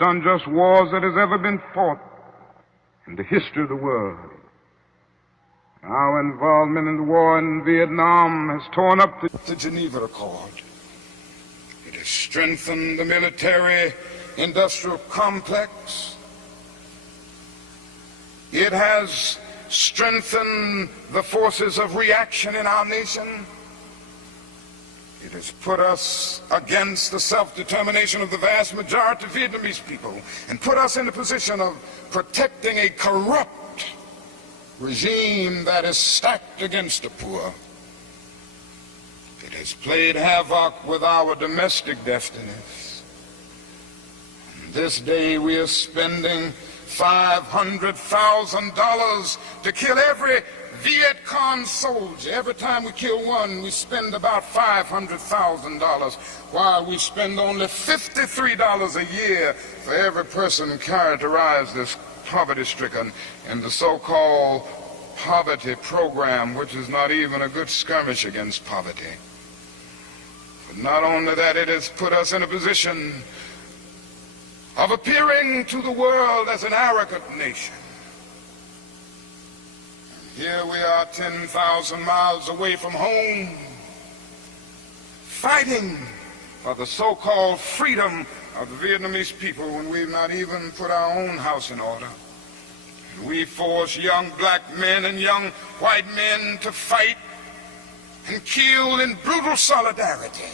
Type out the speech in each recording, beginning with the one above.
unjust wars that has ever been fought in the history of the world. Our involvement in the war in Vietnam has torn up the Geneva Accord. It has strengthened the military-industrial complex. It has strengthened the forces of reaction in our nation. It has put us against the self-determination of the vast majority of Vietnamese people and put us in the position of protecting a corrupt regime that is stacked against the poor. It has played havoc with our domestic destinies. And this day we are spending $500,000 to kill every Viet Cong soldier. Every time we kill one, we spend about $500,000, while we spend only $53 a year for every person characterized as poverty-stricken in the so-called poverty program, which is not even a good skirmish against poverty. But not only that, it has put us in a position of appearing to the world as an arrogant nation. Here we are 10,000 miles away from home, fighting for the so-called freedom of the Vietnamese people when we've not even put our own house in order. We force young black men and young white men to fight and kill in brutal solidarity.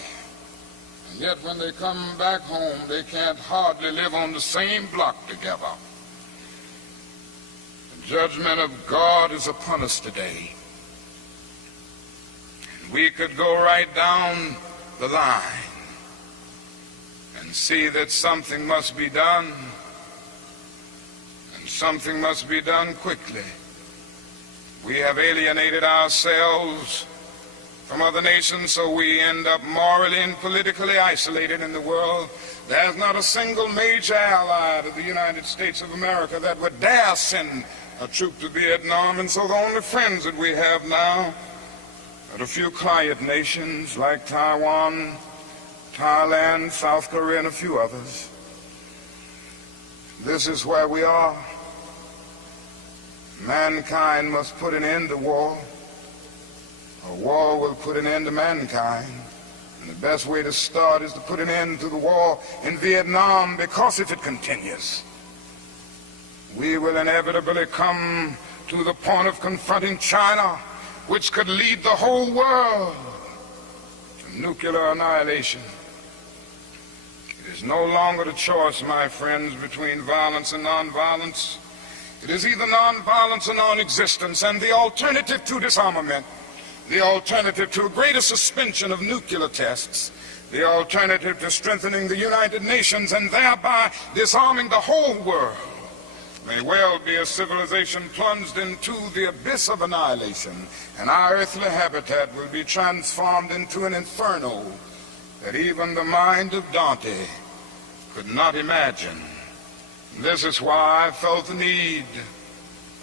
And yet when they come back home, they can't hardly live on the same block together. The judgment of God is upon us today. And we could go right down the line and see that something must be done, and something must be done quickly. We have alienated ourselves from other nations, so we end up morally and politically isolated in the world. There's not a single major ally of the United States of America that would dare send a troop to Vietnam, and so the only friends that we have now are a few quiet nations like Taiwan, Thailand, South Korea, and a few others. This is where we are. Mankind must put an end to war, or war will put an end to mankind. And the best way to start is to put an end to the war in Vietnam, because if it continues, we will inevitably come to the point of confronting China, which could lead the whole world to nuclear annihilation. It is no longer the choice, my friends, between violence and nonviolence. It is either nonviolence or non-existence, and the alternative to disarmament, the alternative to a greater suspension of nuclear tests, the alternative to strengthening the United Nations and thereby disarming the whole world, may well be a civilization plunged into the abyss of annihilation, and our earthly habitat will be transformed into an inferno that even the mind of Dante could not imagine. This is why I felt the need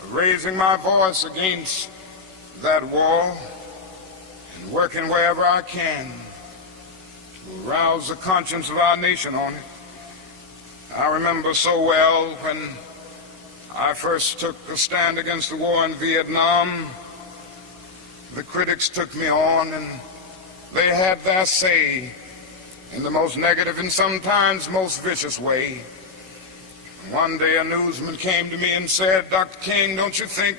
of raising my voice against that war and working wherever I can to arouse the conscience of our nation on it. I remember so well when I first took a stand against the war in Vietnam, the critics took me on and they had their say in the most negative and sometimes most vicious way. One day a newsman came to me and said, "Dr. King, don't you think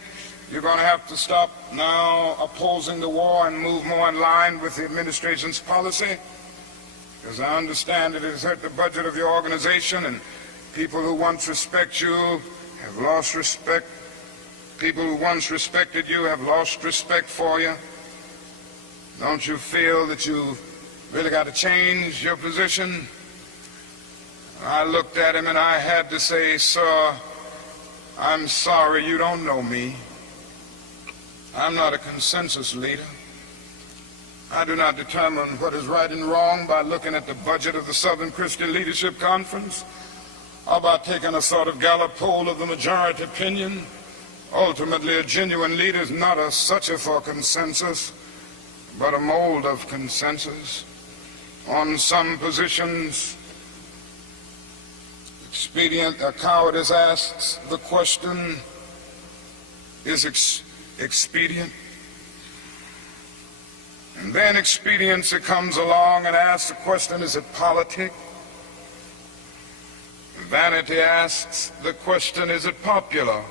you're going to have to stop now opposing the war and move more in line with the administration's policy? Because I understand that it has hurt the budget of your organization, and people who once respect you have lost respect. People who once respected you have lost respect for you. Don't you feel that you've really got to change your position?" I looked at him and I had to say, "Sir, I'm sorry, you don't know me. I'm not a consensus leader. I do not determine what is right and wrong by looking at the budget of the Southern Christian Leadership Conference, or by taking a sort of Gallup poll of the majority opinion. Ultimately, a genuine leader is not a searcher for consensus, but a mold of consensus. On some positions, Cowardice asks the question, is expedient? And then expediency comes along and asks the question, is it politic? Vanity asks the question, is it popular?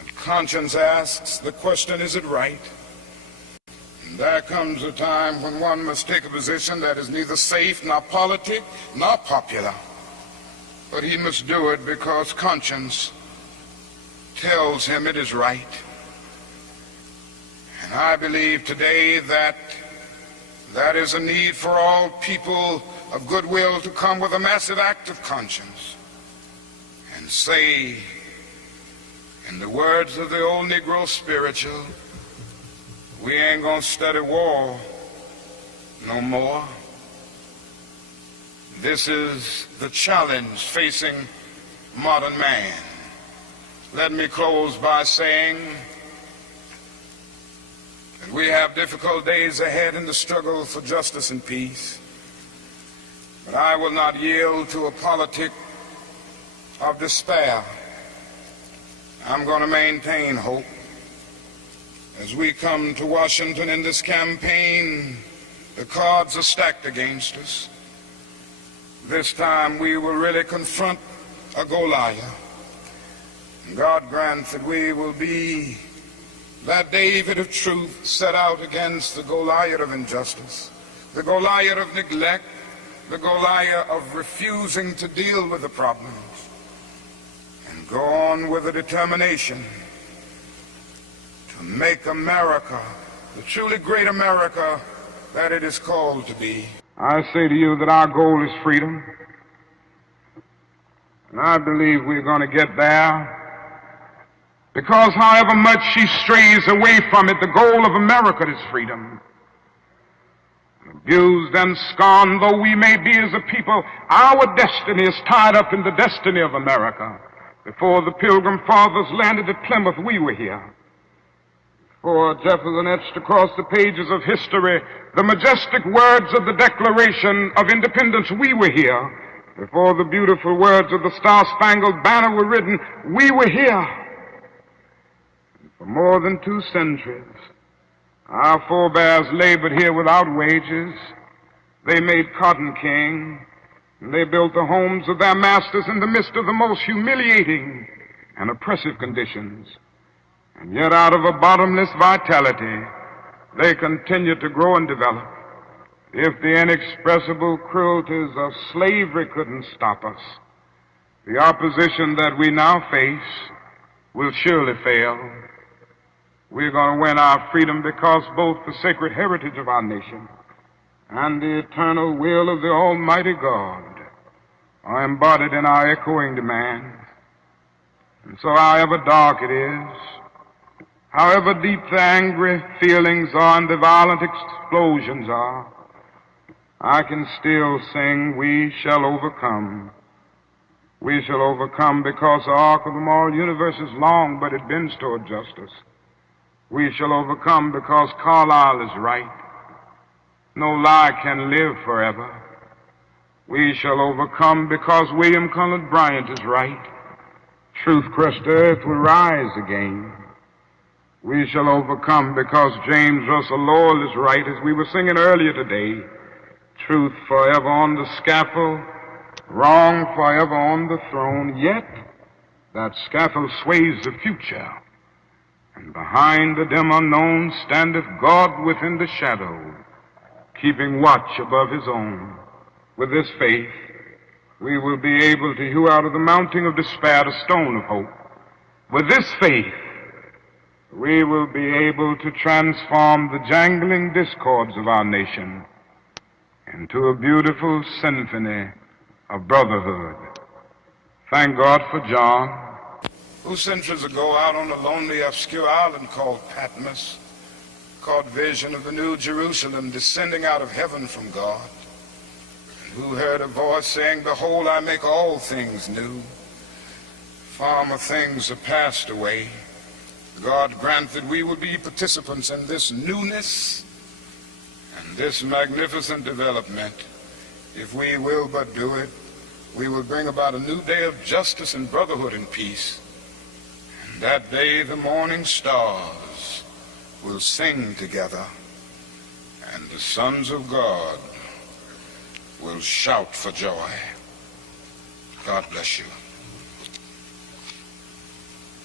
And conscience asks the question, is it right? And there comes a time when one must take a position that is neither safe, nor politic, nor popular. But he must do it because conscience tells him it is right. And I believe today that that is a need for all people of goodwill to come with a massive act of conscience and say, in the words of the old Negro spiritual, we ain't gonna study war no more. This is the challenge facing modern man. Let me close by saying that we have difficult days ahead in the struggle for justice and peace. But I will not yield to a politic of despair. I'm going to maintain hope. As we come to Washington in this campaign, the cards are stacked against us. This time we will really confront a Goliath. And God grant that we will be that David of truth set out against the Goliath of injustice, the Goliath of neglect, the Goliath of refusing to deal with the problems, and go on with a determination to make America the truly great America that it is called to be. I say to you that our goal is freedom, and I believe we're going to get there, because however much she strays away from it, the goal of America is freedom. Abused and scorned though we may be as a people, our destiny is tied up in the destiny of America. Before the Pilgrim Fathers landed at Plymouth, we were here. Before Jefferson etched across the pages of history the majestic words of the Declaration of Independence, we were here. Before the beautiful words of the Star-Spangled Banner were written, we were here. And for more than 2 centuries, our forebears labored here without wages. They made cotton king, and they built the homes of their masters in the midst of the most humiliating and oppressive conditions. And yet out of a bottomless vitality, they continued to grow and develop. If the inexpressible cruelties of slavery couldn't stop us, the opposition that we now face will surely fail. We're going to win our freedom because both the sacred heritage of our nation and the eternal will of the Almighty God are embodied in our echoing demands. And so however dark it is, however deep the angry feelings are and the violent explosions are, I can still sing, we shall overcome. We shall overcome because the arc of the moral universe is long, but it bends toward justice. We shall overcome because Carlyle is right. No lie can live forever. We shall overcome because William Cullen Bryant is right. Truth-crushed earth will rise again. We shall overcome because James Russell Lowell is right, as we were singing earlier today. Truth forever on the scaffold, wrong forever on the throne. Yet that scaffold sways the future, and behind the dim unknown standeth God within the shadow, keeping watch above his own. With this faith, we will be able to hew out of the mounting of despair a stone of hope. With this faith, we will be able to transform the jangling discords of our nation into a beautiful symphony of brotherhood. Thank God for John, who centuries ago out on a lonely, obscure island called Patmos caught vision of the New Jerusalem descending out of heaven from God, and who heard a voice saying, behold, I make all things new. Former things are passed away. God grant that we will be participants in this newness and this magnificent development, if we will but do it we will bring about a new day of justice and brotherhood and peace. And that day the morning stars will sing together, and the sons of God will shout for joy. God bless you.